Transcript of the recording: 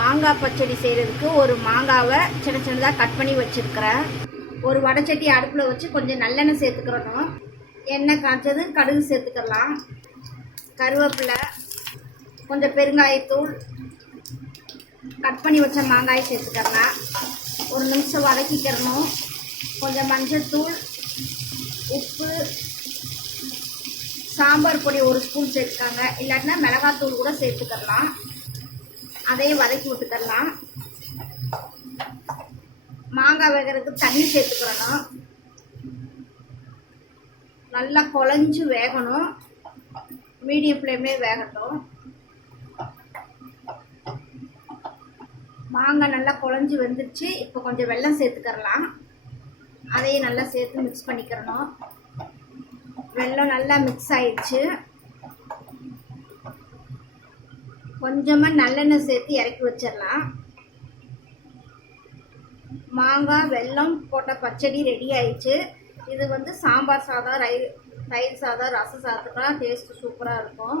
மாங்காய் பச்சடி செய்கிறதுக்கு ஒரு மாங்காவை சின்ன சின்னதாக கட் பண்ணி வச்சுருக்கிறேன். ஒரு வடைச்சட்டி அடுப்பில் வச்சு கொஞ்சம் நல்லெண்ணெய் சேர்த்துக்கிறணும். எண்ணெய் காய்ச்சது கடுகு சேர்த்துக்கலாம். கருவேப்பிலை கொஞ்சம் பெருங்காயத்தூள் கட் பண்ணி வச்ச மாங்காயை சேர்த்துக்கலாம் ஒரு நிமிஷம் வதக்கிக்கிறணும். கொஞ்சம் மஞ்சத்தூள் உப்பு சாம்பார் பொடி ஒரு ஸ்பூன் சேர்த்துக்காங்க. இல்லாட்டினா மிளகாத்தூள் கூட சேர்த்துக்கலாம். அதையும் வதக்கி விட்டுக்கலாம். மாங்காய் வேகிறதுக்கு தண்ணி சேர்த்துக்கிறணும். நல்லா குழஞ்சு வேகணும். மீடியம் ஃப்ளேமே வேகட்டும். மாங்காய் நல்லா குழஞ்சி வெந்துருச்சு. இப்போ கொஞ்சம் வெல்லம் சேர்த்துக்கிறலாம். அதையும் நல்லா சேர்த்து மிக்ஸ் பண்ணிக்கிறணும். வெல்லம் நல்லா மிக்ஸ் ஆயிடுச்சு. கொஞ்சமாக நல்லெண்ணெய் சேர்த்து இறக்கி வச்சிடலாம். மாங்காய் வெல்லம் போட்ட பச்சடி ரெடி ஆயிடுச்சு. இது வந்து சாம்பார் சாதம் ரை தயிர் சாதம் ரசம் சாதத்துக்கெலாம் டேஸ்ட்டு சூப்பராக இருக்கும்.